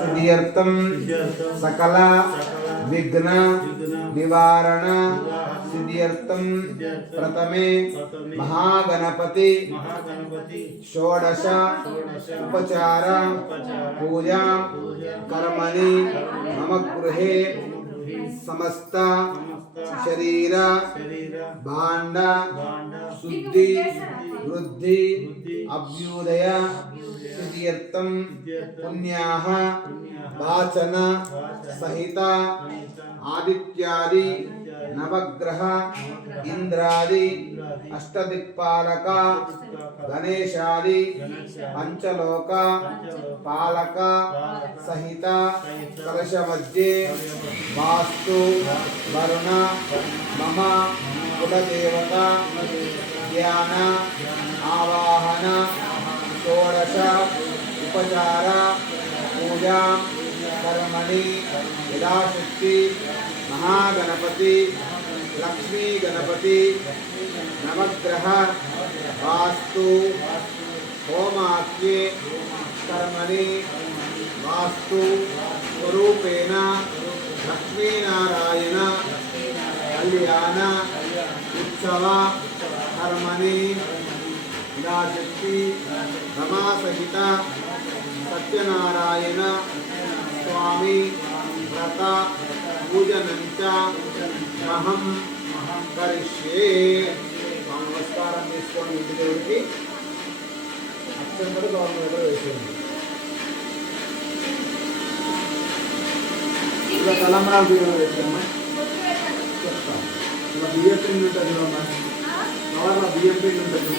सिद्ध्यर्थम सकल विघ्न निवारण सिद्ध्यर्थम प्रथमे महागणपति षोडश उपचार पूजा कर्मणि मम गृहे समस्त शरीर भांड शुद्धि वृद्धि अभ्युदय सिद्ध्यर्थम पुण्याः वाचन सहित आदित्यादि नवग्रह इंद्रादि अष्टदिक्पालक गणेशादि पंचलोक पालक सहित कलश मध्ये वास्तु वरुण मम कुलदेवता ध्यान आवाहन षोडश उपचार पूजा कर्मणि यथाशक्ति महागणपति लक्ष्मी गणपति नवग्रह वास्तु होमाख्ये कर्मणि वास्तु स्वरूपेण लक्ष्मीनारायण कल्याण उत्सव कर्मणि यथाशक्ति रमा सहित सत्यनारायण स्वामी व्रत पूजनंच अहं करिष्ये। नमस्कारं చేసుకోండి ఇంటి దేవుడికి అక్షంతలు గవర్నమెంట్ వేసేయండి. ఇలా తలంబ్రాలు బియ్యం వేసామా చెప్తాం. ఇలా బియ్యం పిండి ఉంటుంది కదమ్మా, బియ్యం పిండి ఉంటుంది.